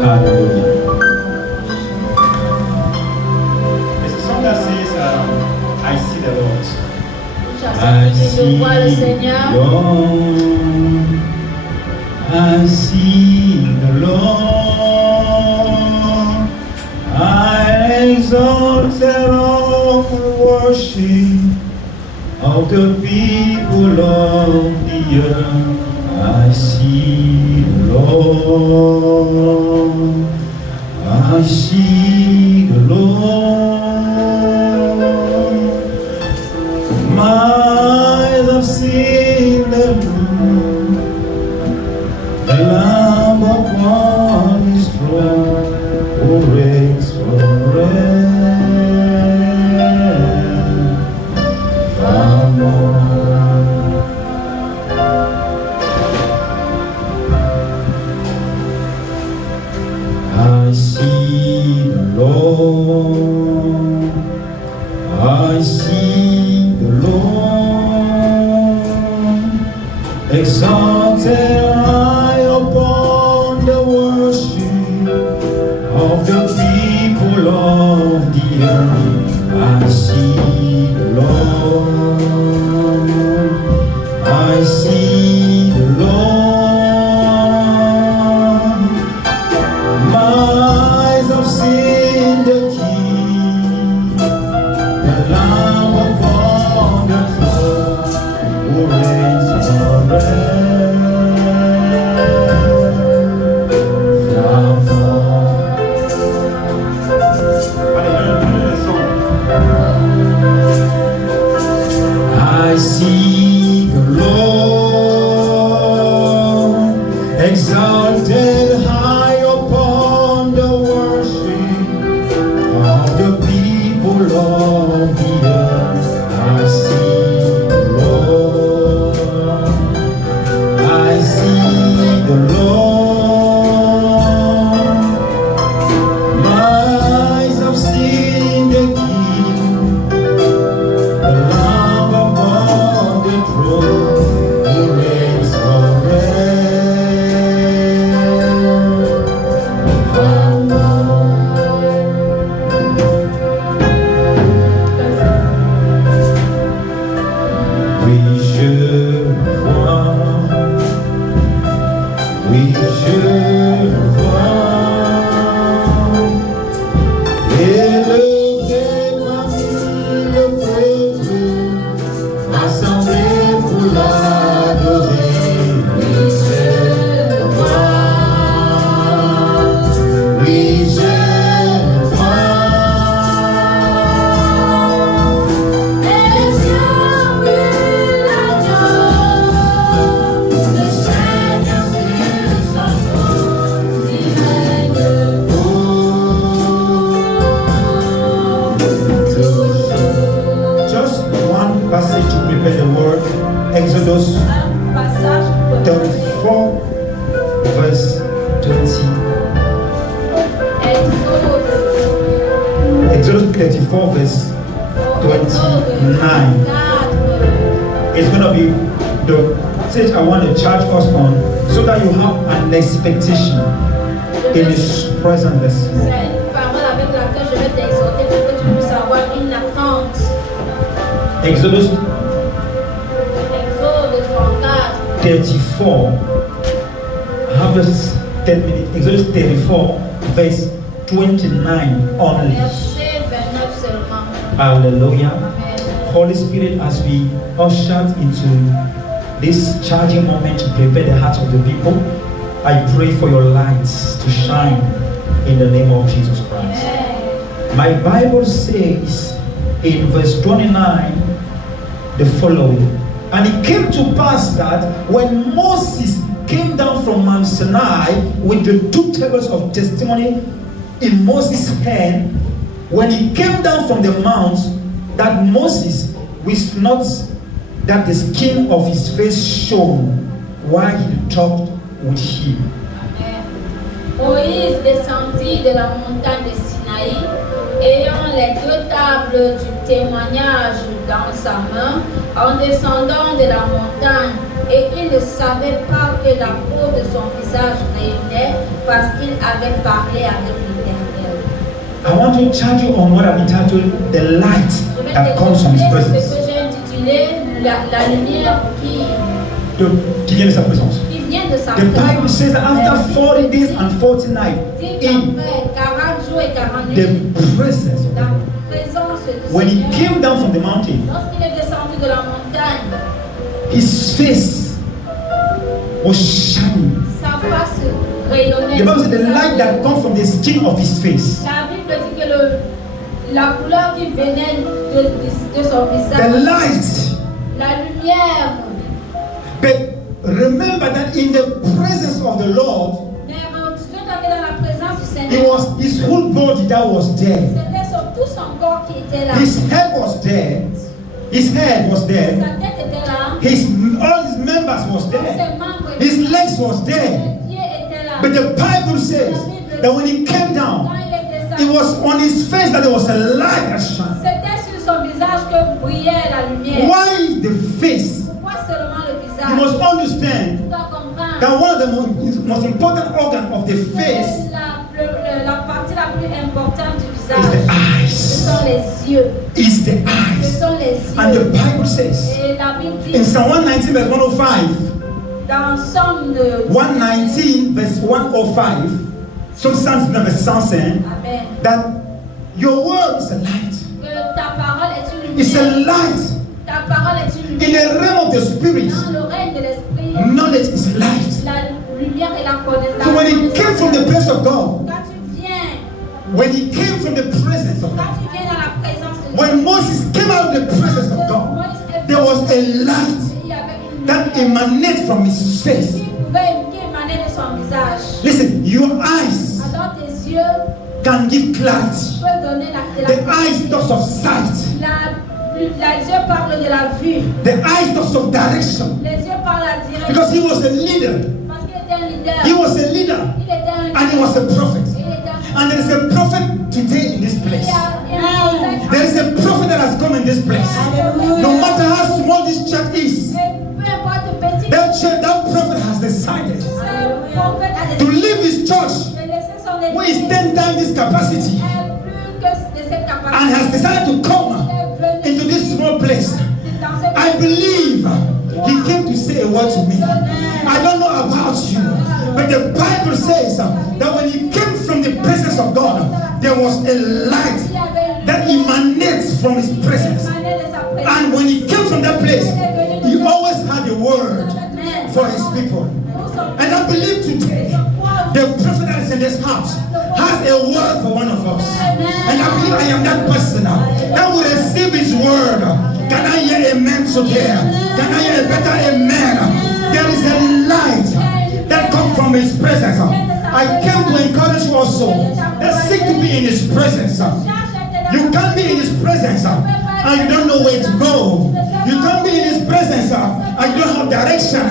Hallelujah. There's a song that says, I see the Lord. I see Lord. I see the Lord. I exalt the worship of the people of the earth. I see the Lord. I see the Lord. My eyes have seen the Lord. The Lamb upon his throne, who reigns forevermore. I see the Lord. I see the Lord, exalted high upon the worship of the people of the earth. I see the Lord. I see the Lord. My eyes have seen the King, the Lamb upon the throne, who reigns forever. I see the Lord, exalted high upon the worship of the people of the earth. I see the Lord. I see the Lord. My eyes have seen the King, the Lamb upon the throne, who reigns forever. We should voir, élever parmi le peuple, assemblés pour l'adorer. We should voir, we should voir, et Dieu will adore the Seigneur sur son trône, il règne toujours. Just one passage to prepare the word. Exodus 34 verse 20. Exodus 34 verse 29. It's going to be the passage I want to charge us on so that you have an expectation in His presence. C'est une parole avec laquelle je vais t'exhorter pour que tu puisses avoir une attente. Exodus Exode 34. 34. I have just 10 minutes. Exodus 34 verse 29 only. Verset 29 seulement. Hallelujah. Amen. Holy Spirit, as we ushered into this charging moment to prepare the hearts of the people, I pray for your lights to shine in the name of Jesus Christ. Amen. My Bible says in verse 29 the following. And it came to pass that when Moses came down from Mount Sinai with the 2 tables of testimony in Moses' hand, when he came down from the mount, that Moses wished not that the skin of his face shone while he talked with him. Amen. Moïse descendit de la montagne de Sinaï, ayant les 2 tables du témoignage dans sa main en descendant de la montagne, et il ne savait pas que la peau de son visage rayonnait parce qu'il avait parlé avec l'Éternel. I want to charge you on what I've entitled the light Je vais that comes from His t'expliquer presence. ce que j'ai intitulé la lumière Qui vient de sa présence. qui vient de sa The Bible présence. says that after 40 days and 40 nights, Dit in qu'après 40 jours et 40 nuits, the presence of la God, présence du when He Seigneur, came down from the mountain, lorsqu'il est descendu de la montagne, His face was shining. sa face rayonnait. The Bible says the light that comes from the skin of His face. La Bible dit que la couleur qui venait de son The visage, light. la lumière. But remember that in the presence of the Lord, Mais tu dois t'arrêter dans la présence du it Seigneur. was His whole body that was there. C'était tout son corps qui était là. His head was there. His head was Sa there. tête était là. All his members was Ses there. membres étaient His là. legs was Ses there. pieds étaient là. But the Bible says that when He came Quand down, il est it descendu, was on His face that there was a light that shone. c'était sur son visage que brillait la lumière. Why the face? Pourquoi seulement le You visage? must understand Tu dois comprendre. that one of the most important organs of the face La partie la plus importante du is visage, the ce eyes. sont les yeux. Is the Ce eyes. sont les And the yeux. Bible says Et la Bible dit in Psalm 119 verse 105, dans Somme de 119 verse 105, Psalm 119 verse 105, Amen. that your word is a light. Que ta parole est une It's a lumière. light. Ta parole est une In lumière. the realm of the spirit, Dans le règne de l'esprit, knowledge is light. la lumière et la connaissance. So when He came from the place of God, Quand tu viens, when He came from the presence of God, quand tu viens dans la présence de Dieu, when Moses came out of the presence of God, there was a light il y avait une that lumière emanates from His face. qui émanait de son visage. Listen, your eyes Alors tes yeux can give clarity. peuvent donner The eyes talks of sight. les yeux parlent de la vue. The eyes talks of direction. Les yeux parlent la direction. Because he was a leader. Parce qu'il était un leader. He was a leader. Il était un leader. And he was a prophet. Il était un And there is a prophet today in this place. There is a prophet that has come in this place. No matter how small this church is, Peu importe petit, that prophet has decided ce prophète a to décidé leave his church, de laisser son who is église 10 times this capacity, plus que de cette capacité. and has decided to come into this small place. I believe he came to say a word to me. I don't know about you, but the Bible says that when he came from the presence of God, there was a light that emanates from his presence. And when he came from that place, he always had a word for his people. And I believe today, the prophet that is in this house has a word for one of us. And I believe I am that person that will receive his word. Can I hear amen today? Can I hear a better amen? There is a light that comes from his presence. I came to encourage you also that seek to be in his presence. You can't be in his presence and you don't know where to go. You can't be in his presence and you don't have direction.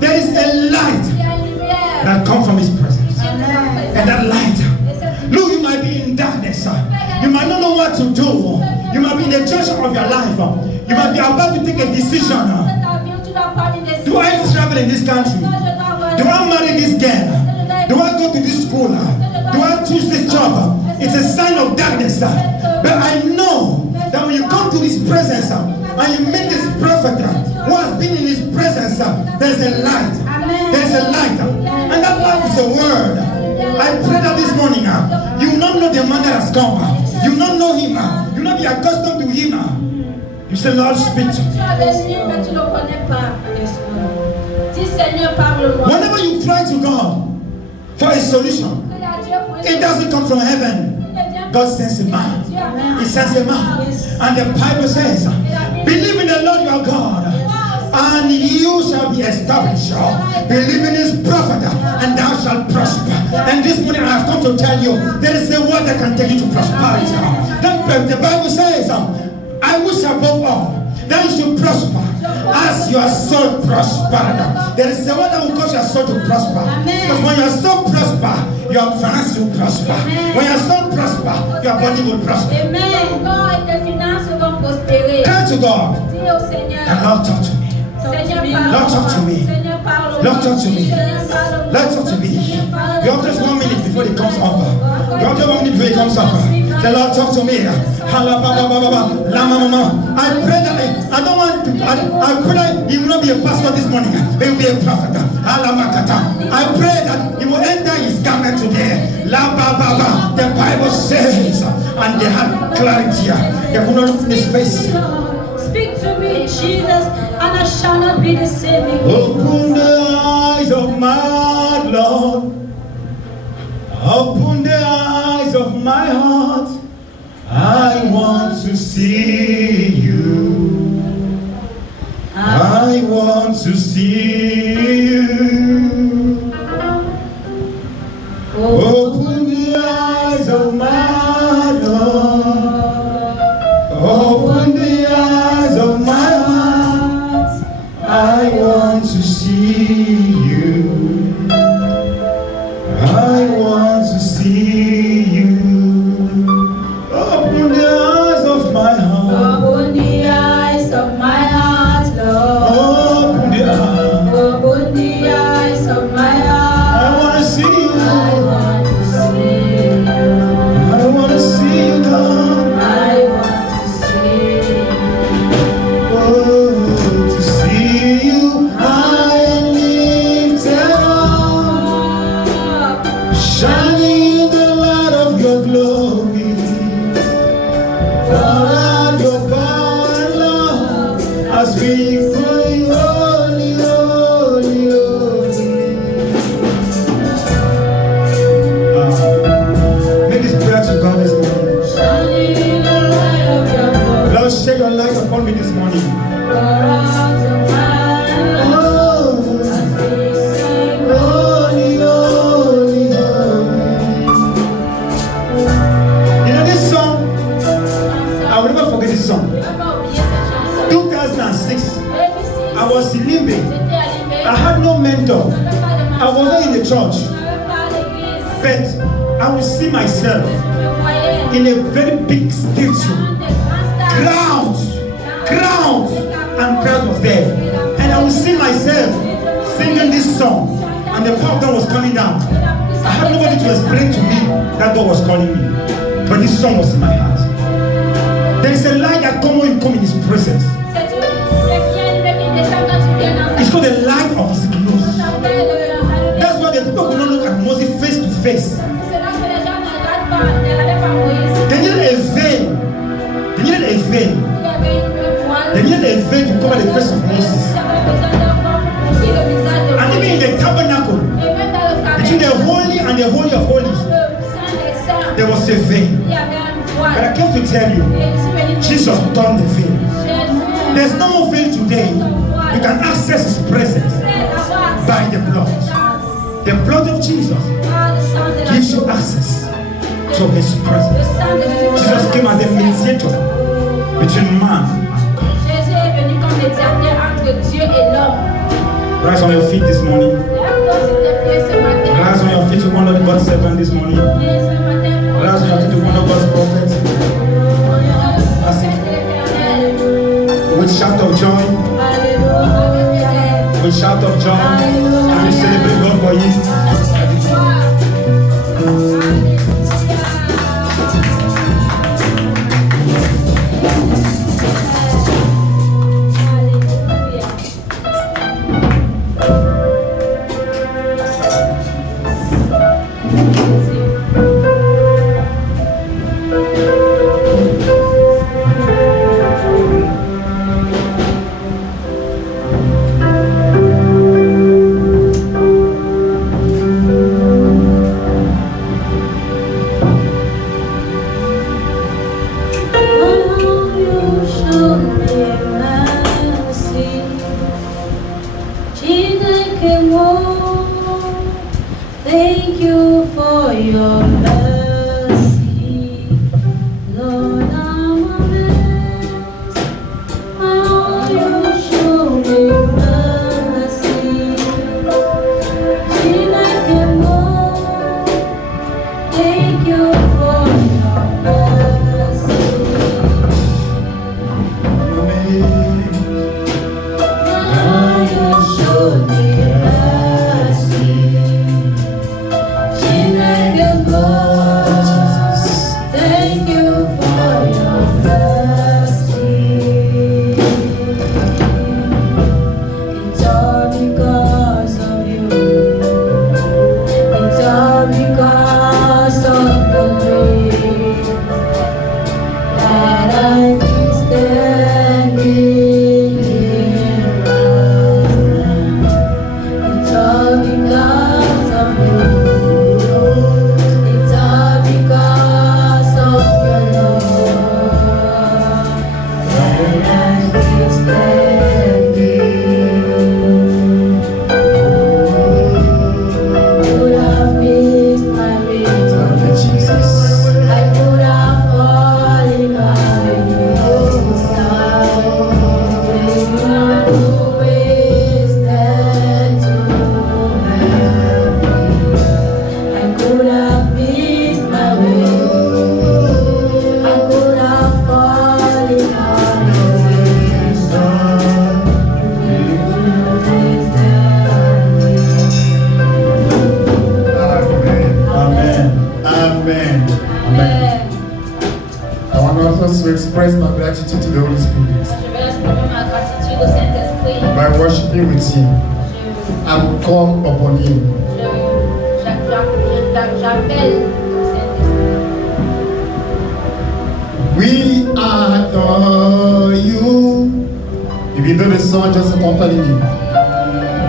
There is a light that comes from his presence. And that light, look, you might be in darkness. You might not know what to do. You might be in the junction of your life. You might be about to take a decision. Do I travel in this country? Do I marry this girl? Do I go to this school? Do I choose this job? It's a sign of darkness. But I know that when you come to his presence and you meet this prophet who has been in his presence, there's a light. There's a light. And that light is a word. I pray that this morning, you will not know the man that has come. You will not know him. You will not be accustomed to him. You say, Lord, speak to me. Whenever you cry to God for a solution, it doesn't come from heaven. God sends a man. He sends a man. And the Bible says, believe in the Lord your God, and you shall be established. Believe in his prophet, and thou shalt prosper. And this morning I have come to tell you, there is a word that can take you to prosperity. The Bible says, I wish above all Then you should prosper as your soul prospered. There is a word that will cause your soul to prosper. Because when your soul prosper, your finances will prosper. When your soul prosper, your body will prosper. Amen. Corps et tes finances vont prospérer. Cry to God. Dis au Seigneur. And Lord, talk to me. Seigneur, Lord, talk to me. Seigneur, parle. Lord, talk to me. Lord, talk to me. You have just 1 minute before it comes up. You have just 1 minute before it comes up. The Lord, talk to me. I pray that I don't want to, I pray that he will not be a pastor this morning. He will be a prophet. I pray that he will enter his garment today. The Bible says, and they had clarity. They could not look in his face. Speak to me, Jesus, and I shall not be the same again. Open the eyes of my heart, Lord. Open the eyes of my heart. I want to see you. I want to see you. Open the eyes of my heart, Lord. Open the eyes of my heart. I want to see you. I want to see you. Open the eyes of my heart. Open the eyes of my heart, Lord. Open the eyes. Open the eyes of my heart. I want to see you. I want to see you. I want to see you, God. I want to see you. Oh, to see you high and lifted up, shining in the light of your glory. Pour out your power and love as we cry, holy, holy, holy. Make this prayer to God this morning. Shining in the light of your glory. Lord, share your light upon me this morning. Pour out your power and love Oh, as we sing. holy, holy, holy. You know this song? I will never forget this song. 2006, I was in Limbe. I had no mentor. I was not in the church. But I would see myself in a very big statue. Crowds and crowds of there. And I would see myself singing this song. And the power of God was coming down. I had nobody to explain to me that God was calling me. But this song was in my heart. There is a light that comes when you come in his presence. It's called the light of his glory. That's why the people could not look at Moses face to face. They needed a veil. They needed a veil. They needed a veil to cover the face of Moses. And even in the tabernacle, between the holy and the holy of holies, there was a veil. But I came to tell you, Jesus turned the veil. There's no more veil today. You can access his presence by the blood. The blood of Jesus gives you access to his presence. Jesus came as a mediator between man and God. Rise on your feet this morning. Rise on your feet to one of God's servants this morning. Rise on your feet to one of God's prophets. With shout of joy. With shout of joy. And we celebrate God for you. To express my gratitude to the Holy Spirit Je vais exprimer ma gratitude au Saint-Esprit. by worshiping with Him. I will call upon Him. J'appelle le Saint-Esprit. We adore you. If you know the song, just accompany me.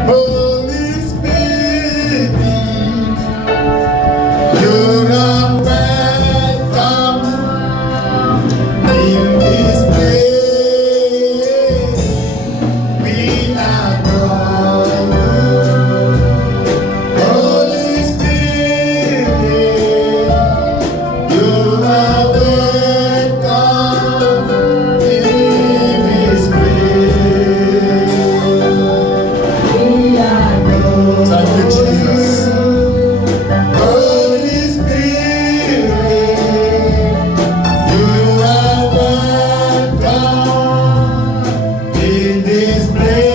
Holy Spirit, you're welcome in this place. We adore you. Holy Spirit, you are welcome in this place. Thank you, Jesus. Holy Spirit, you are welcome in this place.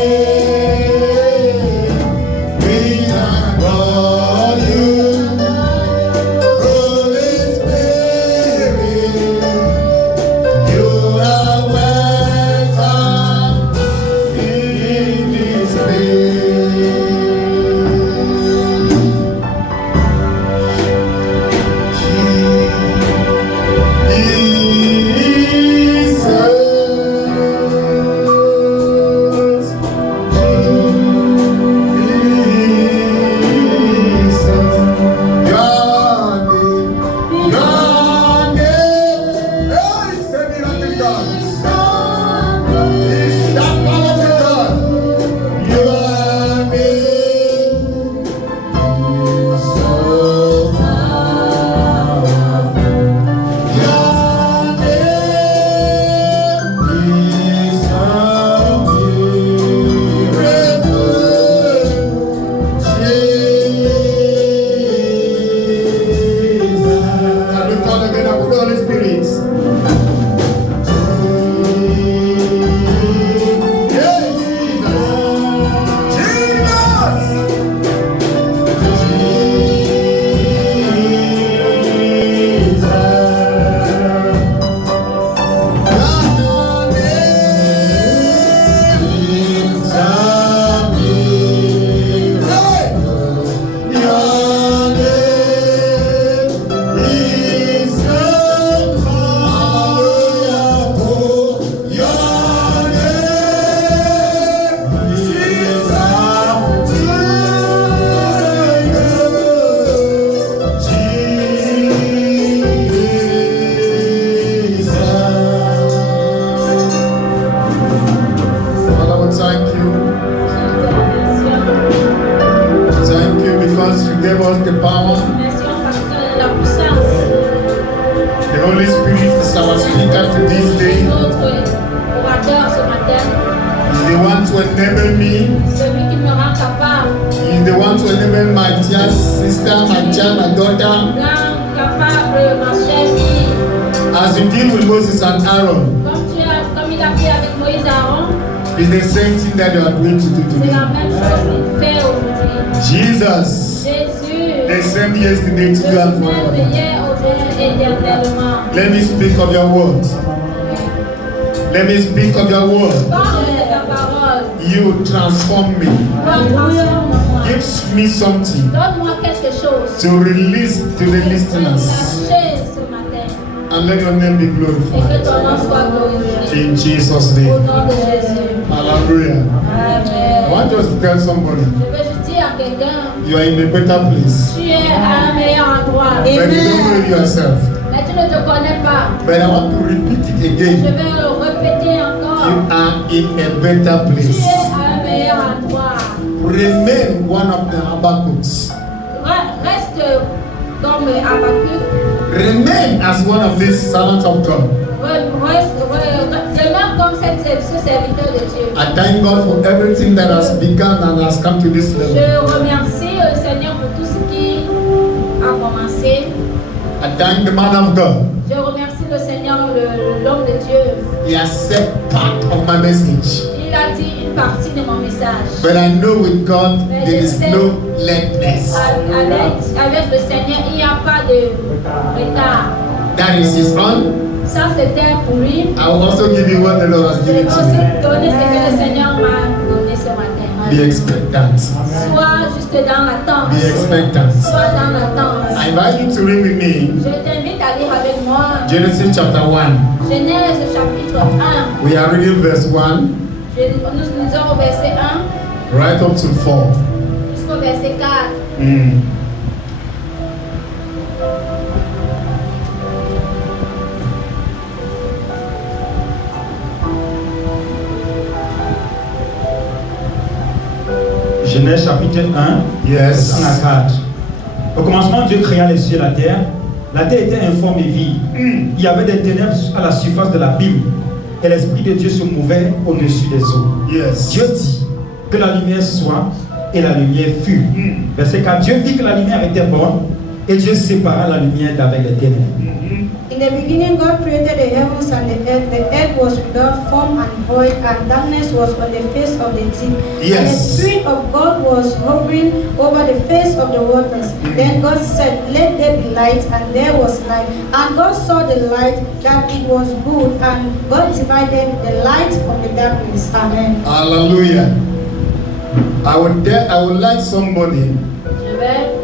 We adore you. Holy Spirit, you are welcome in this As you deal with Moses and Aaron, Comme il a fait avec Moïse et Aaron, it's the same thing that you are going to do c'est today. la même chose qu'il fait aujourd'hui. Jesus, Jésus, the same yesterday, today, and le même forever. hier, aujourd'hui et éternellement. Let me speak of your words. Let me speak of your word. Parle de ta parole. You transform me. Transforme-moi. Give me something Donne-moi quelque chose. to release to the listeners. Lâcher ce matin. And let your name be Et que glorified. ton nom soit glorifié. In Jesus' Au name. nom de Jésus. Hallelujah. I Amen. want just to tell somebody, Je veux juste dire à quelqu'un, you are in a better place. tu es à un meilleur endroit. But you don't know yourself. Mais tu ne te connais pas. But I want to repeat it Je again. vais le répéter encore. You are in a better Tu place. es à un meilleur endroit. Remain one of the Habakkuk's. Reste comme Habakkuk. Remain as one of these servants of God. Demeure comme ce serviteur de Dieu. I thank God for everything that has begun and has come to this level. Je remercie le Seigneur pour tout ce qui a commencé. I thank the man of God. Je remercie le Seigneur, l'homme de Dieu. He has said part of my message. Il a dit une partie de mon message. But I know with God there is no lateness. Avec le Seigneur, il n'y a pas de retard. That is his own. Ça, c'était pour lui. I will also give you what the Lord has Je vais given to aussi me. donner ce que le Seigneur m'a donné ce matin. Be expectant. Sois juste dans l'attente. Be expectant. Sois dans l'attente. I invite you to read with me Je t'invite à lire avec moi Genesis chapter 1. Genèse chapitre 1. We are reading verse 1 Nous lisons au verset 1 right up to 4. jusqu'au verset 4. Genèse chapitre 1, Yes. 1 à 4. Au commencement, Dieu créa les cieux et la terre. La terre était informe et vide. Il y avait des ténèbres à la surface de l'abîme. Et l'Esprit de Dieu se mouvait au-dessus des eaux. Yes. Dieu dit que la lumière soit, et la lumière fut. Verset 4. Dieu vit que la lumière était bonne, et Dieu sépara la lumière d'avec les ténèbres. In the beginning, God created the heavens and the earth. The earth was without form and void, and darkness was on the face of the deep. Yes. And the Spirit of God was hovering over the face of the waters. Then God said, "Let there be light," and there was light. And God saw the light, that it was good, and God divided the light from the darkness. Amen. Hallelujah. I would like somebody. Je vais.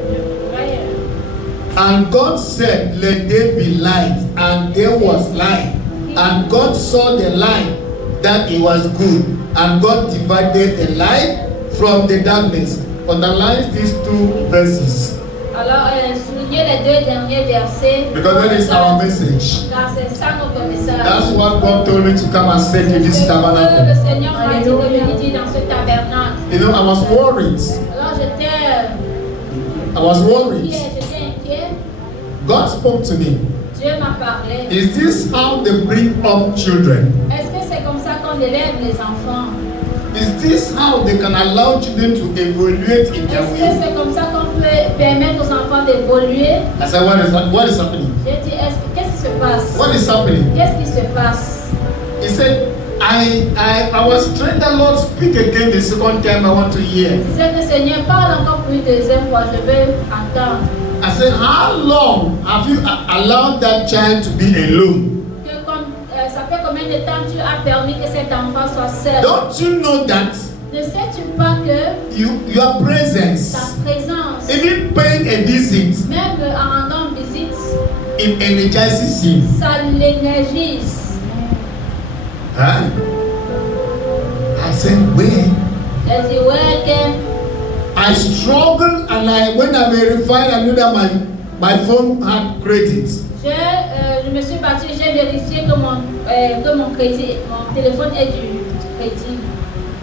And God said, "Let there be light," and there was light. And God saw the light, that it was good, and God divided the light from the darkness. Underline these two verses Alors, soulignez les deux derniers versets. because that is our message. Car c'est ça notre message. That's what God told me to come and say to this C'est ce que le tabernacle. Seigneur m'a dit de venir dire dans ce tabernacle. You know, I was worried. Alors, I was worried. j'étais inquiet. God spoke to me. Dieu m'a parlé. Is this how they bring up children? Est-ce que c'est comme ça qu'on élève les enfants? Is this how they can allow children to evaluate in their Est-ce que way? c'est comme ça qu'on peut permettre aux enfants d'évoluer? I said, what is happening? J'ai dit, qu'est-ce qui se passe? What is happening? Qu'est-ce qui se passe? He said, I was trying the Lord speak again the second time I want to hear. Je disais que Seigneur, parle encore pour une deuxième fois, je veux entendre. I said, how long have you allowed that child to be alone? Ça fait combien de temps tu as permis que cet enfant soit seul? Don't you know that Ne sais-tu pas que your presence, ta présence, even paying a visit, même en rendant visite, it energizes him? ça l'énergise? Huh? I said, where? J'ai dit, ouais, que I struggled and when I verified, I knew that my phone had credit. je me suis battue, j'ai vérifié que mon téléphone est du crédit.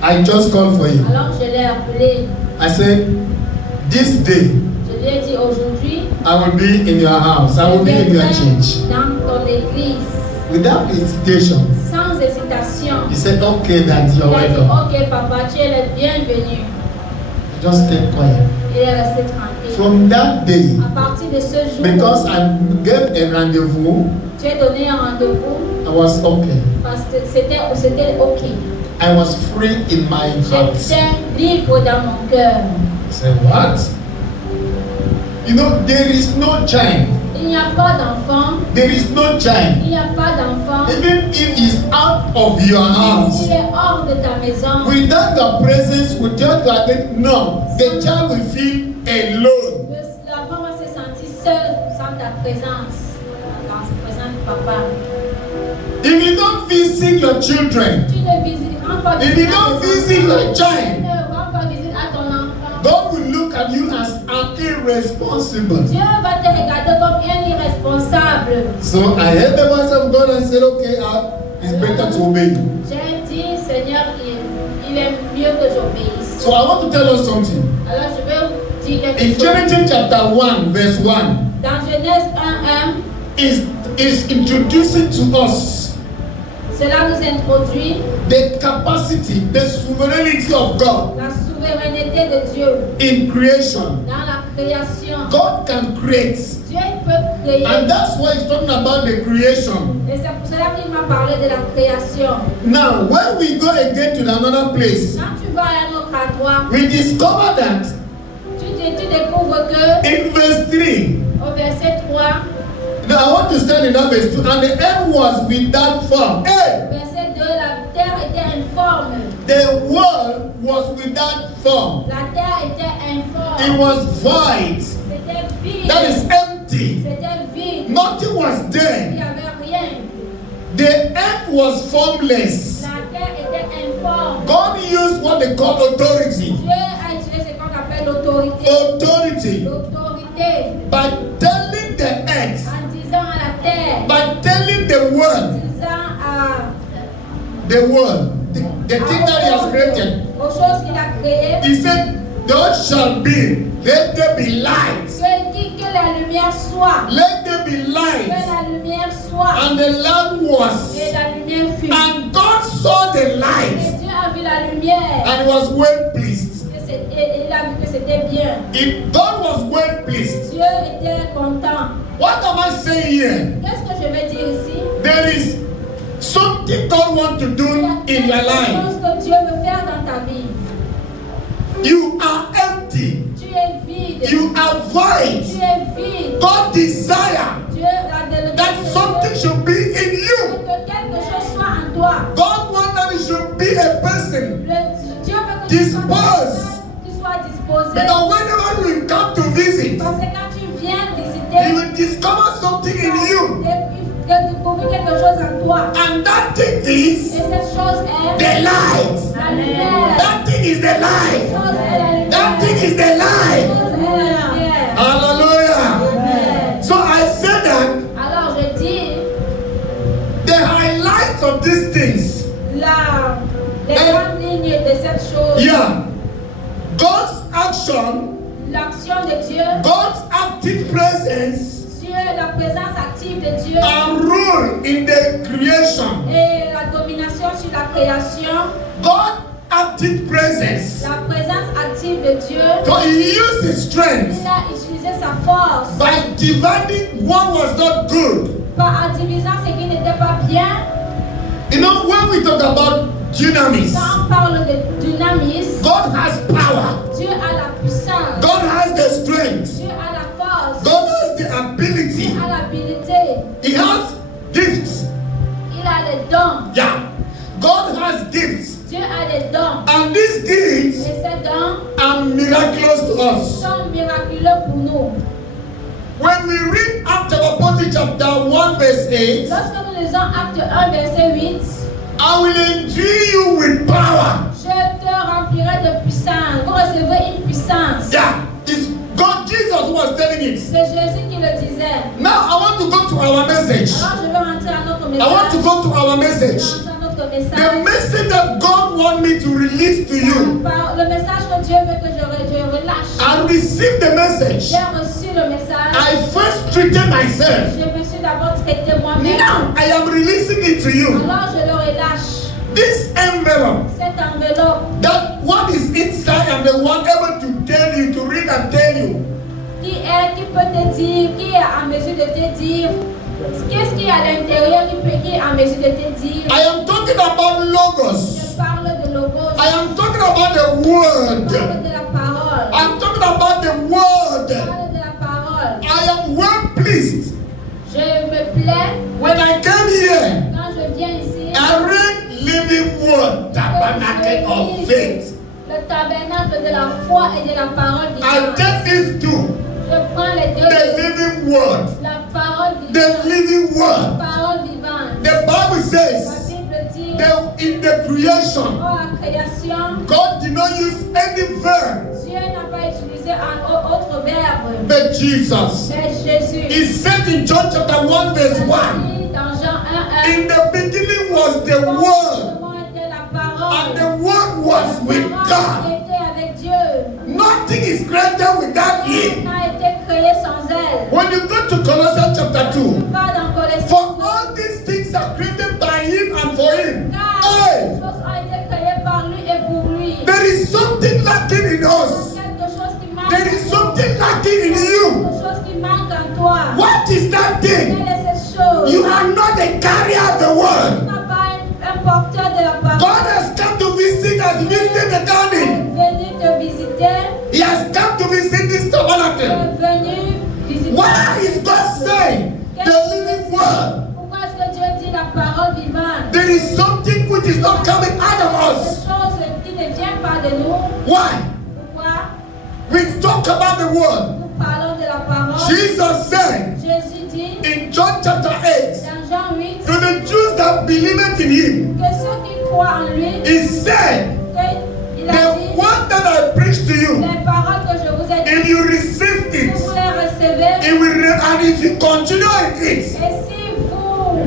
I just called for him. Alors je l'ai appelé. I said, this day, Je lui ai dit aujourd'hui, I will be in your house. I will be in your church. dans ton église, Without hesitation. sans hésitation. He said, okay, that you're Il a dit, welcome. ok papa, tu es le bienvenu. I just kept quiet. Il est resté tranquille. From that day, À partir de ce jour, because I gave a rendezvous, tu J'ai donné un rendez-vous I was okay. parce que c'était OK. I was free in my heart. J'étais libre dans mon cœur. Say what? You know, there is no child. Il n'y a pas d'enfant. There is no child. Il n'y a pas d'enfant. Even if he's out of your house, Il est hors de ta maison. without your presence, without your no, the child will feel alone. L'enfant va se sentir seul sans ta présence. Dans la présence du papa. If you don't visit your children, Tu ne visites pas if you don't visit your child, ne rends pas visite à ton enfant. God will look at you as an irresponsible. Dieu va te regarder comme un irresponsable. So I heard the voice of God and said, okay, it's better to obey you. J'ai dit, Seigneur, il est mieux que j'obéisse. So I want to tell us something. Alors je vais vous dire quelque In chose. Genesis chapter 1, verse 1, Dans Genèse 1:1, is introducing to us cela nous introduit the capacity, the sovereignty of God la souveraineté de Dieu in creation. dans la création. God can create. Dieu peut créer. And that's why he's talking about the creation. Et c'est pour cela qu'il m'a parlé de la création. Now, when we go again to another place, Quand tu vas à un autre endroit, we discover that tu découvres que in verse 3, au verset 3, now I want to stand in that verse 2, and the earth was without form. Hey! verset 2, la terre était informe. The world was without form. La terre était informe. It was void. C'était vide. That is empty. C'était vide. Nothing was Il there. n'y avait rien. The earth was formless. La terre était informe. God used what they call authority. Dieu a utilisé ce qu'on appelle l'autorité. Authority. L'autorité. By telling the earth, En disant à la terre, by telling the en world, disant à the thing that he has created. aux choses qu'il a créées, He said, there shall be, let there be light. Dieu dit que la lumière soit. Let there be Que light. la lumière soit. And the light was. Et la lumière fut. And God saw the Et light. Dieu a vu la lumière. And was well pleased. Et il a vu que c'était bien. If God was well pleased, Dieu était content. what am I saying here? Qu'est-ce que je vais dire ici? There is something God wants to do in your Il y a quelque life. chose que Dieu veut faire dans ta vie. You are empty. Tu es vide. You are Tu void. es vide. God desire Dieu a de that something should be in you. que quelque chose soit en toi. God wants that it should be a person. Dieu veut que tu sois disposé. Because whenever we come to visit, Parce que quand tu viens He visiter, will discover something in you. tu découvres quelque chose en toi. And that thing Et is cette chose est the light. la lumière. That thing is the Cette light. chose est la lumière. That thing is the light. Cette chose est la lumière. Hallelujah. Amen. So I said that Alors je dis, the highlights of these things, les grandes lignes de cette chose, yeah, God's action, l'action de Dieu, God's active presence, Dieu, la présence active de Dieu and rule in the creation. et la domination sur la création, God active presence. la présence active de Dieu, So He used His strength il a utilisé sa force by dividing what was not good. en divisant ce qui n'était pas bien. You know, when we talk about dunamis, Quand on parle de dynamisme, God has power. Dieu a la puissance, God has the strength. Dieu a la force, God has the ability. Dieu a l'habilité, He has gifts. il a les dons. Yeah. God has gifts. Dieu a des dons. And these gifts Et ces dons are miraculous to us. sont miraculeux pour nous. When we read Acts chapter 1 verse 8, Lorsque nous lisons Acte 1, verset 8, I will endue you with power. je te remplirai de puissance. Vous recevez une puissance. Yeah. It's God, Jesus who was telling it. C'est Jésus qui le disait. Now I want to go to our message. Alors je vais rentrer à notre I want to message. go to our Je vais message. rentrer à notre The message. message that God wants me to release to you. Le message que Dieu veut que je relâche. I received the message. J'ai reçu le message. I first treated myself. Je me suis d'abord traité moi-même. Now I am releasing it to you. Alors je le relâche. This envelope, Cette enveloppe that what is inside, I'm the one able to tell you, to read and tell you. qui peut te dire, qui est en mesure de te dire Qu'est-ce qu'il y a à l'intérieur qui est en mesure de te dire? I am talking about logos. Je parle de logos. I am talking about the Je word. parle de la parole. I'm talking about the Je word. parle de la parole. I am well pleased. Je me plais When I came here, quand je viens ici. I read Living Word, Tabernacle of Faith. Le tabernacle de la foi et de la parole I vivante. take these two, Je prends les deux. the living word, La parole the vivante. living La word. parole vivante. The Bible La says Bible dit, that in the creation, oh, la création, God did not use any verb Dieu n'a pas utilisé un autre verbe. but Jesus. Mais Jésus. He said in John chapter 1 verse 1, dit dans Jean 1, in the beginning was the Word, était la parole. and the Word was with La parole God. était avec Dieu. Nothing is created without Him. N'a été créé sans elle. When you go to Colossians chapter 2, Pas dans Colossiens. for all these things are created by Him and for Him. Car Hey, les choses ont été créées par lui et pour lui. there is something lacking in us. Quelque chose qui manque. There is something lacking in you. Quelque chose qui manque en toi. What is that thing? Quelle est cette chose? You are not the carrier of the Tu word. n'as pas un porteur de la parole. God has come to visit us, visit the Il garden. est venu te visiter. He has come to visit this Il tabernacle. est venu visiter. Why is God saying the living word? Pourquoi est-ce que Dieu dit la parole vivante? There is something which is not coming out of Des us. choses qui ne viennent pas de nous. Why? Pourquoi? We talk about the word. Nous parlons de la parole. Jesus said Jésus dit in John chapter 8 dans Jean 8 to the Jews that believed in Him, que ceux qui croient en lui, He said, qu'il a the dit word that I preach to you, les paroles que je vous ai if dites, you receive si it, vous les recevez, it will and if you continue in it, et si vous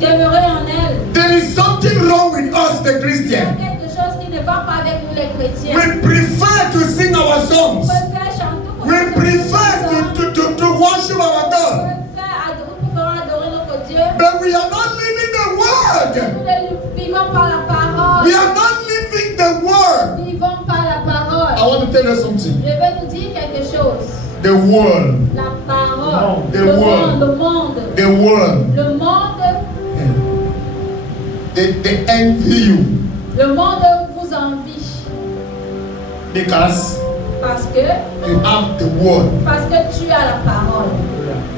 demeurez en elle, there is something wrong with us, the il y a Christians. quelque chose qui ne va pas avec nous les chrétiens. We prefer to sing our On songs. préfère chanter pour We chanter prefer to worship our on God. préfère adorer notre Dieu. But we are not living the word. Nous ne vivons par la parole. We are not living the word. Nous vivons par la parole. I want to tell you something. Je vais nous dire quelque chose. The world. La parole. The Le world. monde. Le monde. The world. Le monde. They envy you Le monde vous envie. because Parce que tu as la parole.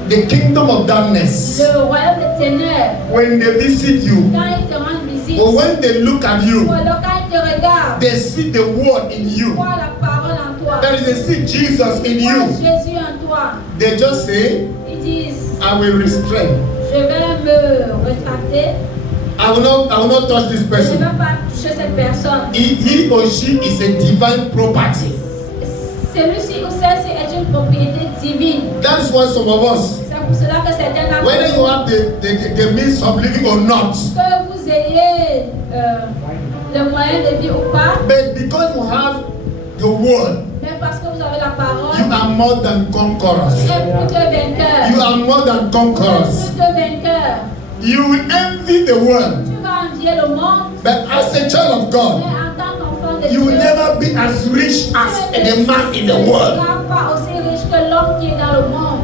the kingdom of darkness, Le royaume des ténèbres, when they visit you quand ils te rendent visite, or when they look at ou you, alors quand ils te regardent, they see the word in you. vois la parole en toi, That is, they see Jesus in vois you. Jésus en toi. They just say, Ils disent, I will restrain. je vais me rétracter, I will not touch this je ne person. vais pas toucher cette personne. He or she is a divine property. Celui-ci ou celle-ci est une propriété divine. That's why some of us, C'est pour cela que certains d'entre whether you vous, have the means of living or not, que vous ayez le moyen de vivre ou pas, but because you have the word, mais parce que vous avez la parole, you are more than vous conquerors. êtes plus que vainqueur. You are more than Vous êtes conquerors. plus que vainqueur. You will envy the world, Tu vas envier le monde, but as a child of mais God, en tant qu'enfant de you will Dieu, never be as rich as the man in the tu ne world. seras pas aussi riche que l'homme qui est dans le monde.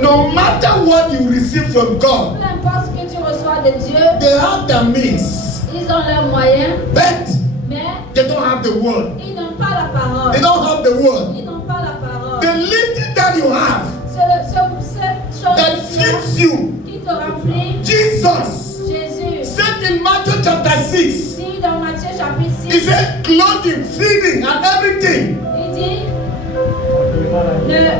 No matter what you receive from God, Peu importe ce que tu reçois de Dieu, they have the means, ils ont leurs moyens, but mais they don't have the word. ils n'ont pas la parole. They don't have the word. Ils n'ont pas la parole. The little that you have Cette chose that fits you, qui te remplit, Jesus Jésus, said in Matthew chapter 6, dit dans Matthieu chapitre He 6, said clothing, feeding, and everything il dit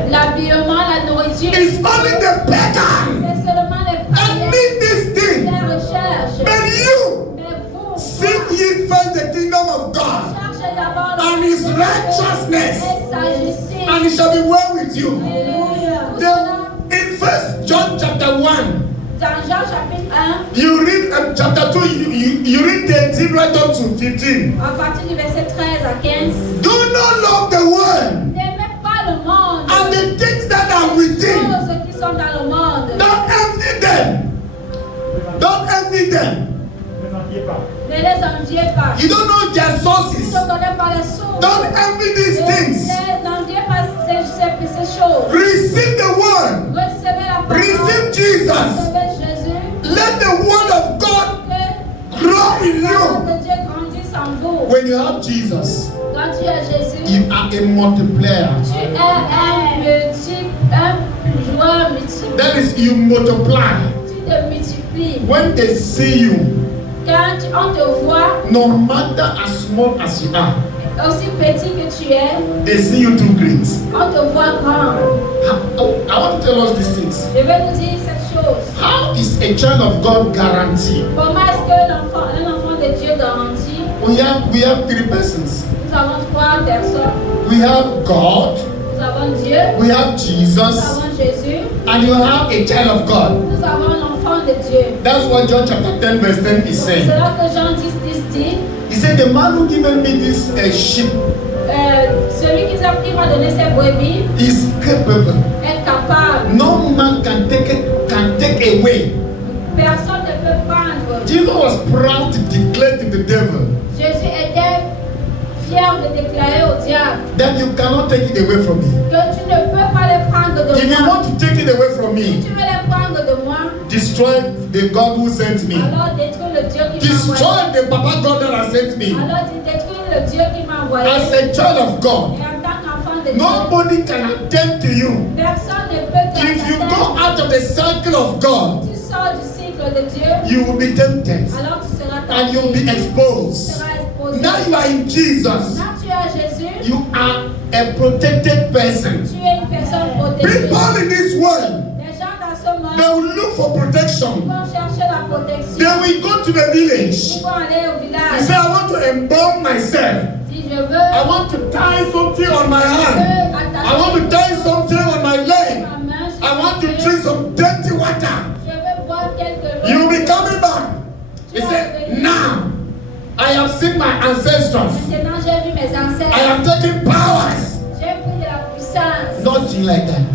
l'habillement, la nourriture, is only the pagan c'est seulement les that païens need this qui thing. les recherchent. But you Mais vous, seek ye first the kingdom of God, cherchez d'abord and His righteousness, et sa justice. and it shall be well with you. Alléluia. Pour cela, In 1 John chapter 1, dans Jean chapitre 1, you read chapter 2, you read 13 right up to 15. à partir du verset 13 à 15, Do not love the world n'aimez pas le monde, and the things that are les within. choses qui sont dans le monde. Don't envy them. Don't envy them. Ne les enviez pas. You don't know their Tu sources. ne connais pas les sources. Don't envy these things. N'enviez pas ces choses. Receive the word. Recevez la parole. Receive receive Jesus, recevez Jésus, let the word of God que grow in la parole you. de Dieu grandisse en vous. When you have Jesus, Quand tu as Jésus, you are a multiplier. tu es un joueur multiple. That is, you multiply. Tu te multiplies. When they see you, Quand on te voit, no matter as small as you are, aussi petit que tu es, they see you too great. on te voit grand. I want to tell us these things. Je vais nous dire cette chose. How is a child of God guaranteed? Comment est-ce que un enfant de Dieu garantit? We have three persons. Nous avons trois personnes. We have God, Nous avons Dieu, we have nous Jesus, avons Jésus, and you have a child of God. nous avons l'enfant de Dieu. That's what John chapter 10 verse 10 is C'est saying. là que Jean 10 dit, He said, the man who given me this sheep celui qui m'a donné ses brebis is capable. est capable. No man can take away. Personne ne peut prendre. Jesus was proud to declare to the devil Jésus était fier de déclarer au diable that you cannot take it away from me. que tu ne peux pas les prendre de If you moi. want to take it away from Si me, tu veux les prendre de moi, destroy the God who sent me. alors détruis le Dieu qui m'a envoyé. Destroy the Papa God that has sent me. Alors détruis le Dieu qui m'a envoyé. As a child of God, Et en tant qu'enfant de Dieu, nobody can attempt to you. personne ne peut te If you tenter. go out of the cycle of God, Tu sors du cycle de Dieu, you will be tempted alors tu seras and you'll be tenté. Tu exposed. seras exposé. Now you are in Jesus. Quand tu as Jésus, You are a protected person. tu es une personne protégée. People in this world, Les gens dans ce monde they will look for protection. vont chercher la protection. They will go to the village. Ils vont aller au They village. say, I want to embalm myself. Si je veux, I want to tie something on my hand. I want to tie something on my leg. ma main sur I want to ma main. drink some dirty water. Je veux boire quelque You chose. will be coming back. He said, now I have seen my ancestors. Maintenant, j'ai vu mes I ancêtres. am taking powers. J'ai pris de la puissance. Nothing like that.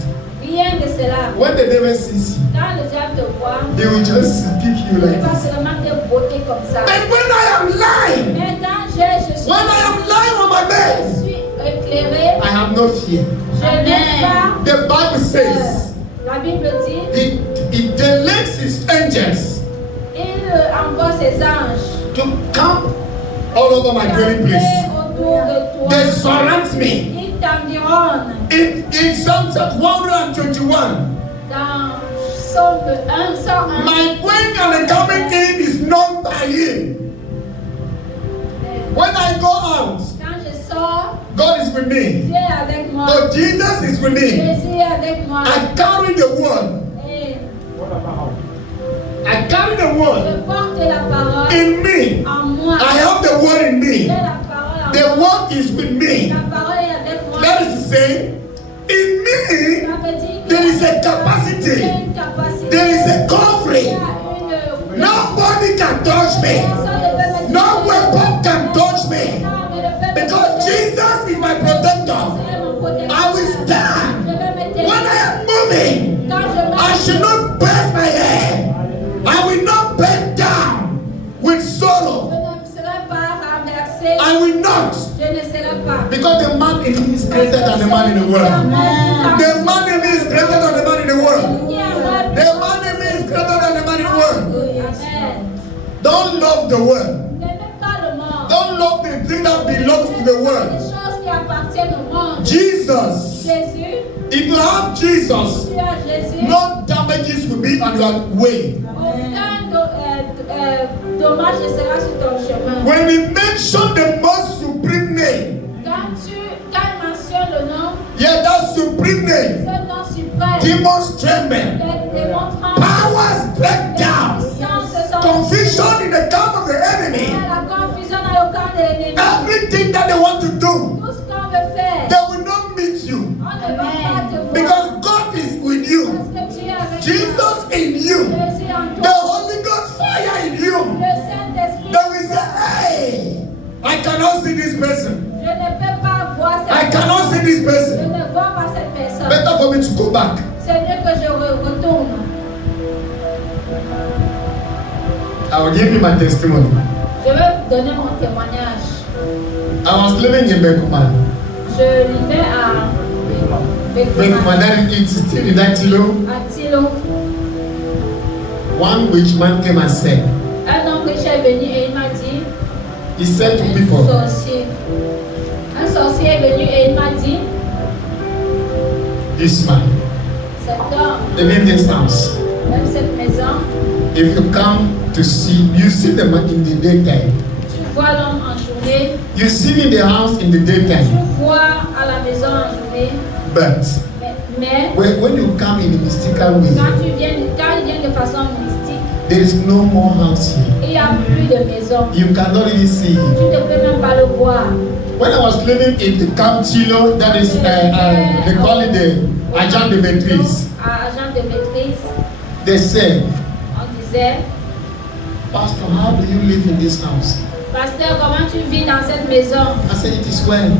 Rien de cela. When the devil sees you, Quand le diable te voit, they will just pick you il like va this. seulement te botter comme ça. And when I am lying, Mais quand je suis, when I am lying on my je bed, suis éclairé, I have no fear. je n'ai pas The Bible says La Bible dit, it delegates his angels il envoie ses anges to camp all over my dwelling place. autour de toi. They surround me. Ils t'environnent. In Psalm 121, Dans Psaume 101, my going and the coming in is known by him. When I go out, quand je sors, God is with me. Dieu est avec moi. So Jesus is with me. Jésus est avec moi. I carry the word. Et I carry the word je porte la parole in me. en moi. I have the word in J'ai me. la parole en The moi. word is with me. La parole est avec moi. That is to say, in me, Ça veut dire there is a qu'il y a capacity. une capacité. There is a Il y covering. a une... Nobody can touch me. Personne ne peut me No toucher. weapon can touch me. Non, mais ne peut me Because toucher. Jesus is my protector. C'est mon protecteur. I will stand. Je vais me tenir. When I am moving, Quand je I marche, should not bend my head. I will not bend down with je sorrow. ne serai pas renversé. I will not. Je ne serai pas. Because the man in me is greater than the man in the world. The man in me is greater than the man in the world. The man in me is greater than the man in the world. Amen. Don't love the world. N'aimez pas le monde. Don't love the thing that belongs to the Les world. choses qui appartiennent au monde. Jesus. Jésus, If you have Jesus, tu as Jésus. no damages will be on your way. Aucun dommage ne sera sur ton chemin. When we mention the most supreme name, Quand il mentionne le nom, yeah, that supreme name, ce nom suprême, demons tremble, les démons tremblent. powers break down, Puissances sont- confusion in the camp of the enemy, La confusion dans le camp de l'ennemi. everything that they want to do, Tout ce qu'on veut faire, they will not meet you on ne va pas te voir. because God is with you. Parce que tu es avec Jesus in you, Jésus en the toi. Holy Ghost fire in you. Le Saint-Esprit. They will say, hey, I cannot see this person. Je ne peux pas voir I cette cannot see personne. this Je person. ne vois pas cette personne. Better for me to go back. C'est mieux que je retourne. I will give you my testimony. Je vais donner mon témoignage. I was living in Bekuman. Je vivais à Bekuman, that is still in that Tilo. à Tilo. one rich man came and said, Un homme riche est venu et il m'a dit, he said to un people, sorcier est venu et il m'a dit, this man, cet homme, live in this house. même cette maison, If you come to see, you see the man in the daytime. tu vois l'homme en journée, You see me in the house in the tu daytime. vois à la maison en journée, But mais when you come in a mystical way, quand il vient de façon mystique, there is no more house here. il n'y a plus de maison. You cannot even see him. Tu ne peux même pas le voir. When I was living in the Camp Chilo, that is, they call it the agent de maîtrise, Agent de maîtrise, they said, on disait, Pastor, how do you live in this house? pasteur, comment tu vis dans cette maison? I said, it is well.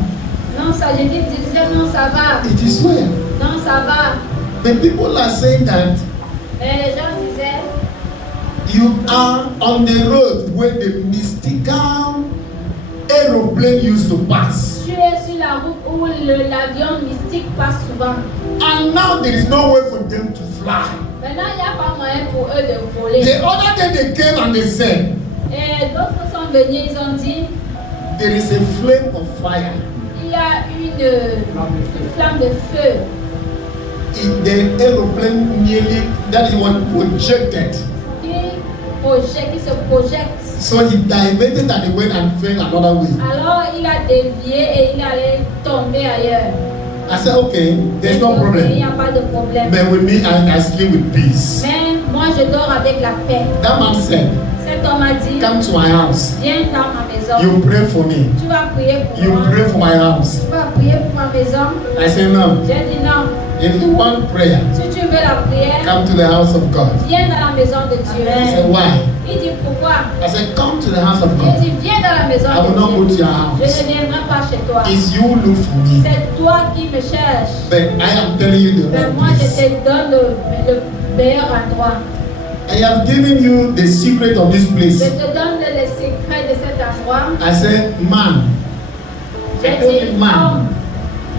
Non, ça, je disais, non, ça va. It is well. Non, ça va. The people are saying that Mais les gens disaient, you are on the road where the mystical aeroplane used to pass. tu es sur la route où l'avion mystique passe souvent. And now there is no way for them to fly. Maintenant, il n'y a pas moyen pour eux de voler. The other day they came and they said, Et d'autres sont venus, ils ont dit, there is a flame of fire. il y a une flamme de feu The aeroplane nearly, that is what projected. qui se projette. So he diverted and he went and fell another way. Alors, il a dévié et il allait tomber ailleurs. I said, okay, there's no Il n'y problem. a pas de problème. But with me, I sleep with peace. Mais moi, je dors avec la paix. That man said, Cet homme a dit, come to my house. viens dans ma maison. You pray for me. Tu vas prier pour You moi. pray for my house. Tu vas prier pour ma maison. I said, no. J'ai dit non. If you want prayer, Si tu veux la prière, come to the house of God. viens dans la maison de Dieu. I said, why? Il dit pourquoi? I said, come to the house of Il God. dit viens dans la maison I will not go de to Dieu. your house. Je ne viendrai pas chez toi. It's you look for me. C'est toi qui me cherches. But I am telling you the Mais right moi, je place. te donne le meilleur endroit. I have given you the secret of this Je place. te donne le secret de cet endroit. I said, man, J'ai I told dit him, non, man,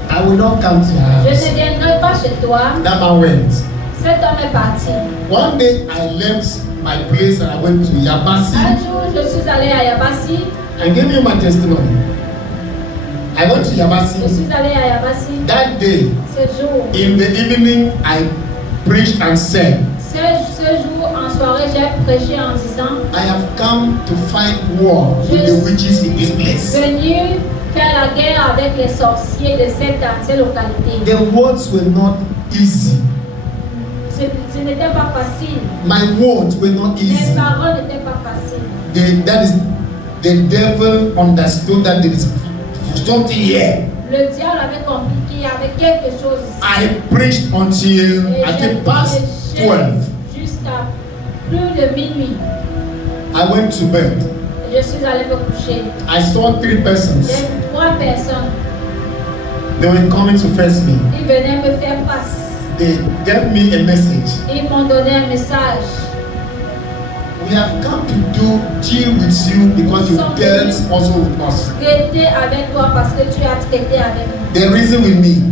I will not come to your je house. ne viendrai pas chez toi. That man went. Cet homme est parti. One day I left my place and I went to Un Yabasi. jour, je suis allée à Yabasi. I gave you my testimony. I went to Je Yabasi. suis allée à Yabasi. That day, Ce jour, in the evening, I preached and said, ce jour, en soirée, j'ai prêché en disant, I have come to fight war with the witches in this place. venu faire la guerre avec les sorciers de cette localité. The words were not easy. Ce n'était pas facile. My words were not Les easy. paroles n'étaient pas faciles. That is, the devil understood that there is something here. Le diable avait compris qu'il y avait quelque chose ici. I preached until Et I j'ai think past prêché 12. jusqu'à plus de minuit. I went to bed. Je suis allée me coucher. I saw 3 persons. J'ai vu 3 personnes. They were coming to face me. Ils venaient me faire face. They gave me a message. Ils m'ont donné un message. We have come to deal with you because you dealt also with us. Traiter avec toi parce que tu as traité avec nous. They reason with me.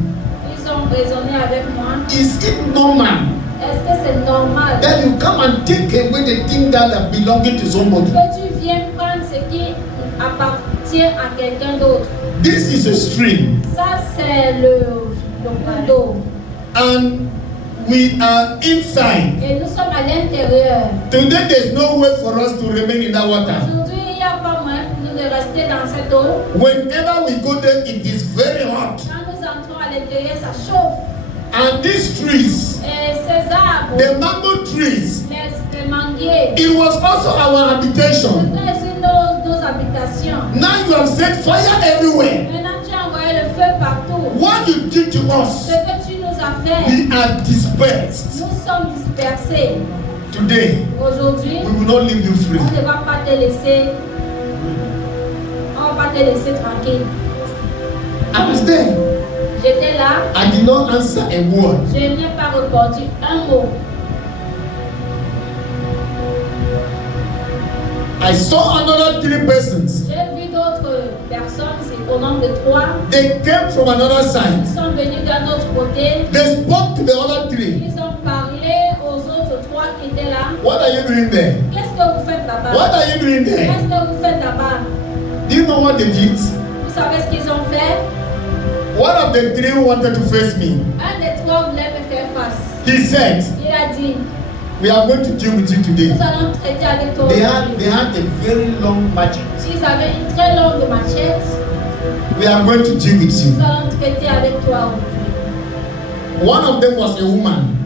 Ils ont raisonné avec moi. Is it normal Est-ce que c'est normal that you come and take away the thing that are belonging to somebody? que tu viennes prendre ce qui appartient à quelqu'un d'autre? This is a stream, Ça, c'est le cours d'eau. and we are inside. Et nous sommes à l'intérieur. Today there's no way for us to remain in that water. Aujourd'hui, il n'y a pas moyen pour nous de rester dans cette eau. Whenever we go there, it is very hot. Quand nous entrons à l'intérieur, ça chauffe. And these trees, Et ces arbres, the mango trees, les manguiers, it was also our habitation. c'était aussi nos habitations. Now you have set fire everywhere. Maintenant, tu as envoyé le feu partout. What you did to us, Ce que tu nous as fait, we are dispersed. nous sommes dispersés. Today, Aujourd'hui, we will not leave you free. on ne va pas te laisser. On va pas te laisser tranquille. I was there. J'étais là, I did not answer a word. je n'ai pas répondu un mot. I saw another 3 persons. J'ai vu d'autres personnes, c'est au nombre de 3. They came from another side. Ils sont venus d'un autre côté. They spoke to the other 3. Ils ont parlé aux autres 3 qui était là, What are you doing there? qu'est-ce que vous faites là-bas? What are you doing there? Qu'est-ce que vous faites là-bas? Do you know what they did? Vous savez ce qu'ils ont fait? One of the three wanted to face me. Un des trois voulait me faire face. He said, Il a dit, we are going to deal with you today. nous allons traiter avec toi. They aujourd'hui. had a very long machete. Ils avaient une très longue machette. We are going to deal with you. Nous allons traiter avec toi aujourd'hui. One of them was a woman.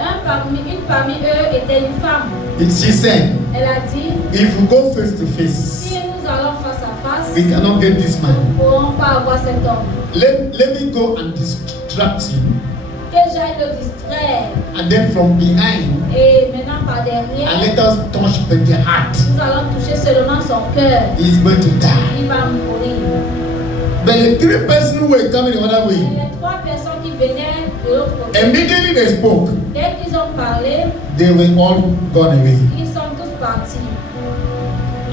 Une parmi eux était une femme. She said, Elle a dit, if we go face to face, si nous allons face à face, we cannot get this man. nous ne pourrons pas avoir cet homme. Let me go and distract him. Que j'aille le distraire. And then from behind, Et maintenant par and derrière, let us touch the heart. nous allons toucher seulement son cœur. He's going to die. Il va mourir. But the three persons who were coming the other Et way, les trois personnes qui venaient de l'autre côté, immediately they spoke. dès qu'ils ont parlé, They were all gone away. ils sont tous partis.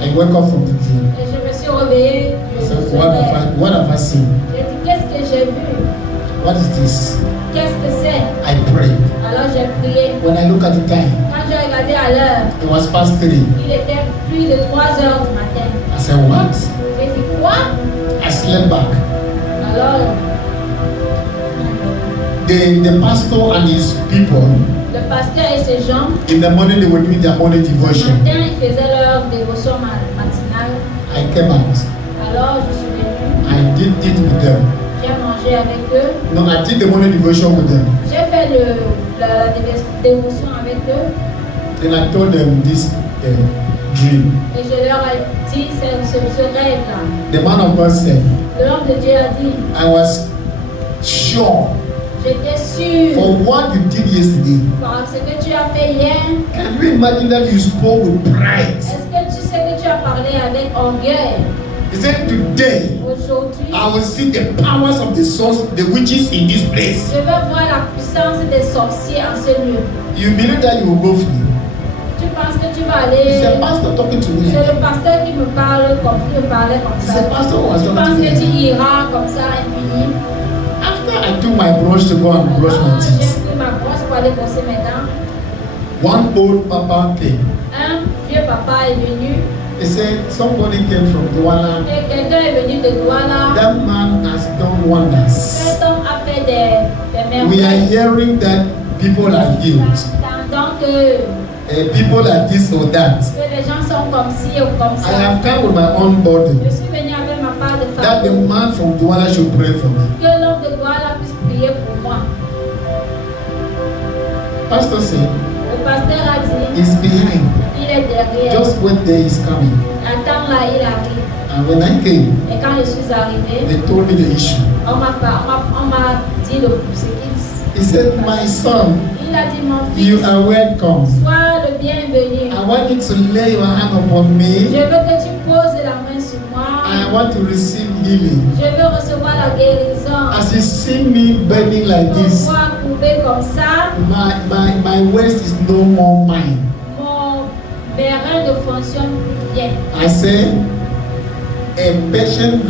I woke up from the dream. Et je me suis réveillée I de said, ce what rêve. have I seen? J'ai dit, qu'est-ce que j'ai vu? What is this? Qu'est-ce que c'est? I prayed. Alors j'ai prié. When I look at the time, Quand j'ai regardé à l'heure, it was past 3. il était plus de 3 heures du matin. I said, what? J'ai dit, quoi? I slept back. Alors, The pastor and his people, le pasteur et ses gens, in the morning they were doing their morning le devotion. matin, ils faisaient leur dévotion matinale. I came out. Alors, je suis venue, I did it with them. j'ai mangé avec eux. No, I did the morning devotion with them. J'ai fait la dévotion avec eux. Then I told them this dream. Et je leur ai dit ce rêve-là. The man of God said, L'homme de Dieu a dit, I was sure j'étais sûr for what you did yesterday. par ce que tu as fait hier. Can you imagine that you spoke with pride? Est-ce que tu sais que tu as parlé avec orgueil? He said, today Aujourd'hui, I will see the powers of the source, the witches in this place. je veux voir la puissance des sorciers en ce lieu. You believe that you will go free? Tu penses que tu vas It's aller... a pastor talking to me. C'est le pasteur qui me parle comme qui me parlait comme It's ça. a pastor who was Tu talking penses to que tu me. iras comme ça infini. After I took my brush to go and brush my Alors, j'ai teeth, pris ma brosse pour aller brosser mes dents. one old papa came. Un vieux papa est venu. He said, somebody came from Douala. Et quelqu'un est venu de Douala. That man has done wonders. Cet homme a fait des We are merveilles. hearing that people are healed. Tant que People are this or that. les gens sont comme ci ou comme I ça. have come with my own burden. Je suis venu avec ma part de That the fardeau. man from Douala should pray for me. Que l'homme de Douala puisse prier pour moi. Pastor said, Le pasteur a dit, he's behind. il est derrière. Just wait there, he's coming. Attends là, il arrive. And when I came, Et quand je suis arrivé, they told me the issue. on m'a dit ce qu'il He said, my son, Il a dit, mon you fils, are welcome. sois le bienvenu. I want you to lay your hand upon Je me. veux que tu poses la main sur moi. I want to receive healing. Je veux recevoir la guérison. As you see me bending like Pour this, moi couper comme ça, my waist is no more mine. mon rein ne fonctionne plus bien. I said, a patient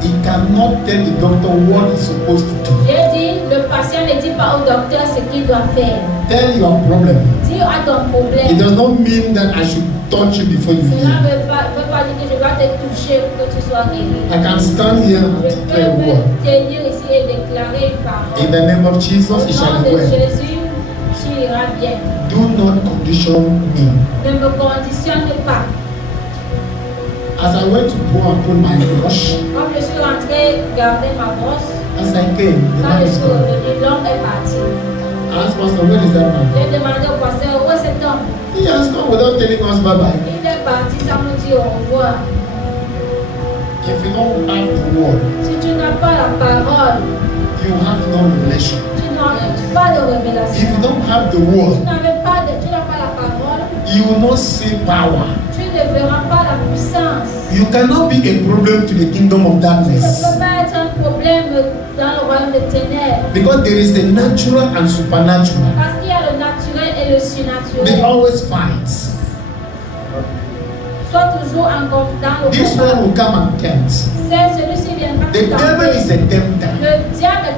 he cannot tell the doctor what he's supposed to do. J'ai dit, le patient ne dit pas au docteur ce qu'il doit faire. Tell your problem. Dis à ton It problème. does not mean that I should touch you before you Cela heal. ne veut pas dire que je dois te toucher pour que tu sois guéri. I can stand here and Je declare a peux word. me tenir ici et déclarer une parole. In the name of Jesus, Au it shall nom be de well. Jésus, tu iras bien. Do not condition me. Ne me conditionne pas. As I went to go and put my brush, Quand je suis rentrée garder ma brosse, as I came, the quand man je is suis gone. revenue, l'homme est parti. I asked Pastor, where is that man? J'ai demandé au pasteur, où est cet homme? He has gone without telling us bye-bye. Il est parti sans nous dire au revoir. If you don't have the word, Si tu n'as pas la parole, you have no revelation. tu n'as pas de If révélation. you don't have the Tu word, n'as pas la parole, you will not see power. tu ne verras pas la puissance. You cannot be a problem to the kingdom of Ça ne darkness. peut pas être un problème dans le royaume des ténèbres. Because there is the natural and supernatural. Parce qu'il y a le naturel et le They surnaturel. always fight. Sois toujours dans le This combat. one will come and tempt. C'est celui-ci viendra The devil is tenter. a tempter. Le diable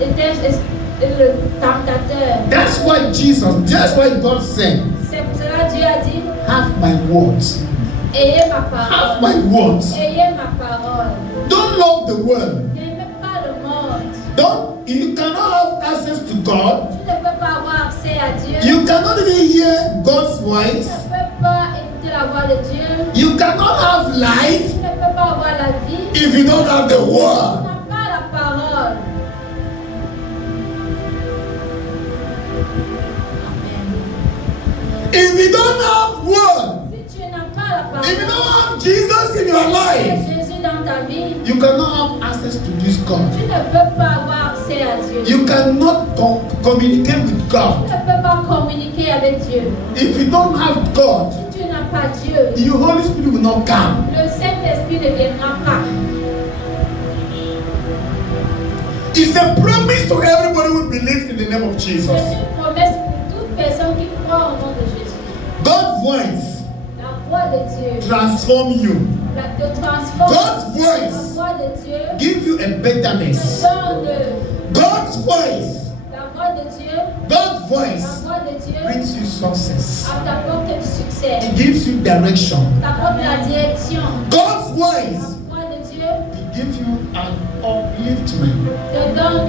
était le tentateur. That's why God said, C'est pour cela que Dieu a dit, have my words. ayez ma Have parole. my words. Ayez ma parole. Don't love the world. N'aimez pas le monde. You cannot have access to God. Tu ne peux pas avoir accès à Dieu. You cannot even hear God's Tu voice. ne peux pas écouter la voix de Dieu. You cannot have life Tu ne peux pas avoir la vie. if you don't have the Tu word. n'as pas la parole. If you don't have word, Si tu n'as pas la if you parole, don't have Jesus in your life, Jésus dans ta vie, you cannot have access to this God. tu ne peux pas avoir accès à Dieu. You cannot communicate with Tu God. ne peux pas communiquer avec Dieu. If you don't have God, Si tu n'as pas Dieu, the Holy Spirit will not come. le Saint-Esprit ne viendra pas. It's a promise to everybody who believes in the name of C'est Jesus. une promesse pour toute personne qui croit au nom de Jésus. God's voice La voix de Dieu transform you. te transforme. God's La voice voix de Dieu give you a te betterness. donne God's voice, la voix de Dieu. God's La voice voix de Dieu brings you success. t'apporte du succès. It gives you direction. T'apporte la direction. God's La voice, voix de Dieu it gives you an upliftment. te donne,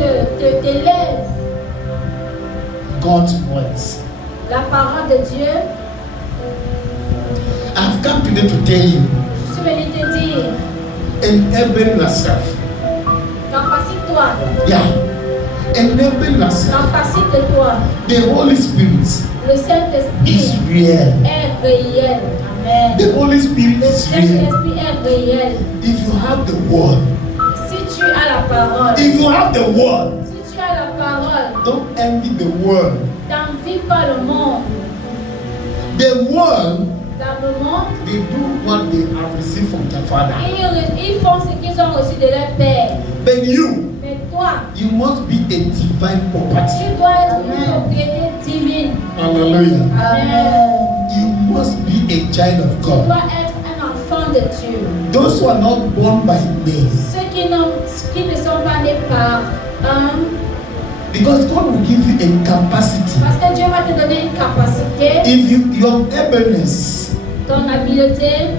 t'élève. God's voice. La parole de Dieu, I've come today to tell you, je suis venu te dire, enable yourself. capacite-toi. Yeah. Enable yourself. Capacite-toi. The Holy Spirit Le is Saint-Esprit real. est réel. Amen. The Holy Spirit Le is real. Saint-Esprit est réel. If you have the word, Si tu as la parole, if you have the word, si tu as la parole, don't envy the world. t'envie pas le monde. The world, Dans le monde, they do what they have received from their father. ils font ce qu'ils ont reçu de leur père. But you, Mais toi, you must be a divine property. tu dois être une propriété divine. Hallelujah. Amen. You must be a child of Tu God. dois être un enfant de Dieu. Those who are not born by me, Ceux qui ne sont pas nés par because God will give you a capacity. parce que Dieu va te donner une capacité, If your ableness, ton habileté,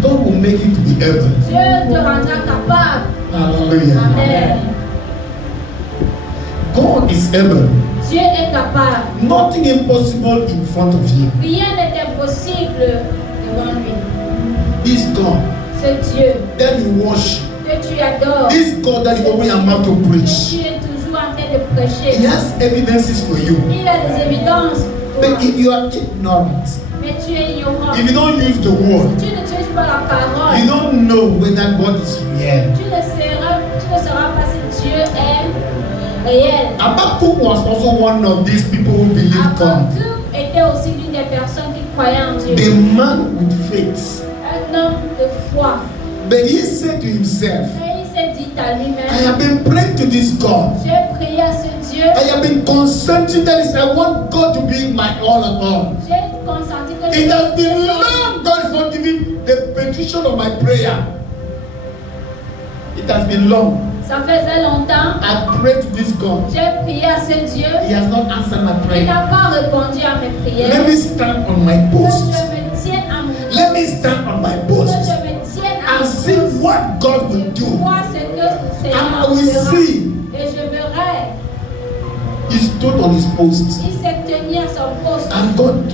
God will make you to be able. Dieu te rendra capable. Hallelujah. Amen. God is able. Dieu est capable. Nothing impossible in front of you. Rien n'est impossible devant lui. This God Ce Dieu that you worship, que tu adores, this God that you always about to que preach, tu es toujours en train de He prêcher. has evidences for you. Il a des évidences pour toi, But if you are ignorant, mais tu es ignorant. if you don't use the word, Tu n'utilises pas la you parole. don't know whether God is real. Tu ne sauras pas si Dieu est réel. Habakkuk was also one of these people who believed God. Habakkuk était aussi l'une des personnes qui croyaient en Dieu. The man with faith. Un homme de foi. But he said to himself, Et il s'est dit à I lui-même, have been praying to this God. j'ai prié à ce Dieu, I have been consenting that is, I want God to be my all and all. j'ai consenti que It has been long God is not giving the petition of my prayer. It has been long. ça faisait longtemps. I prayed to this God. J'ai prié à ce Dieu. He has not answered my Il prayer. n'a pas répondu à mes prières. Let me stand on my Que post. je me tienne à mon Let me stand on my Que post je me tienne à and see what God will do. Vois ce que le Seigneur And I will fera. see. Et je verrai. He stood on his post. Il s'est tenu à son poste. And God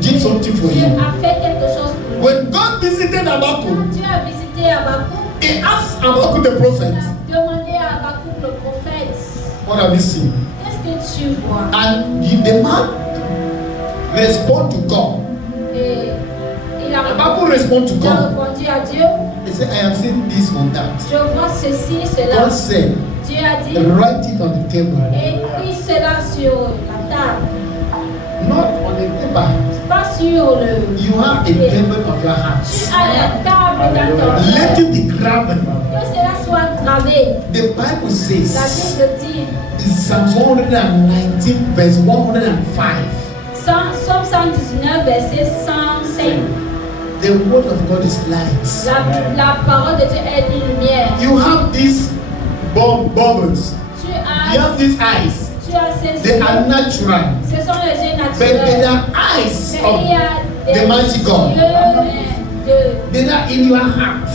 did something for Dieu him. a fait quelque chose pour lui. When God visited Habakkuk, Quand Dieu a visité Habakkuk, he asked Habakkuk the il prophet, a demandé à Habakkuk le prophète, what have you seen? qu'est-ce que tu vois? And the man respond to God. Et il a Habakkuk respond to il a God. répondu à Dieu, He said, I have seen this or that. je vois ceci, cela. God said, Dieu a dit, write it on the table. écris cela sur la table, Not on the paper. pas sur le You have a papier. table of your Tu heart. as la table dans ton Let cœur. it be graven. Que cela soit gravé. The Bible La says, Bible dit, in Psalm 119, verse 105, Somme 119, verset 105. the word of God is light. La parole de Dieu est une lumière. You have this bubbles. Tu You have as, these eyes. tu as ces They yeux. are natural. Ce sont les yeux But they naturels. are eyes Mais of il y a des the mighty God. yeux They are in your heart.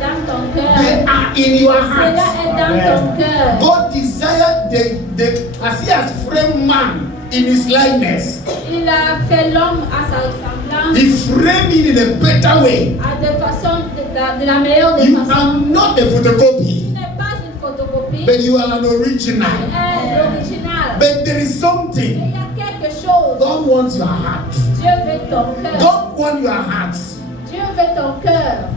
dans ton They cœur. are in your Cela heart. est dans ton cœur. God desired as he has framed man in his likeness. Il a fait l'homme à sa ressemblance, He framed it in a better way. à de façon de la meilleure des You façons. are not a Tu photocopy, n'es pas une photocopie, but you are an original. tu es l'original. But there is Mais something. il y a quelque chose. God wants your heart. Dieu veut ton cœur. God wants your heart. Dieu veut ton cœur.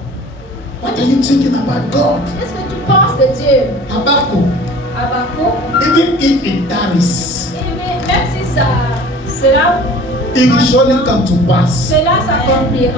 What are you thinking about God? Qu'est-ce que tu penses de Dieu? Habakkuk, Habakkuk, even if it tarries, même si cela it will surely come to pass. s'accomplira.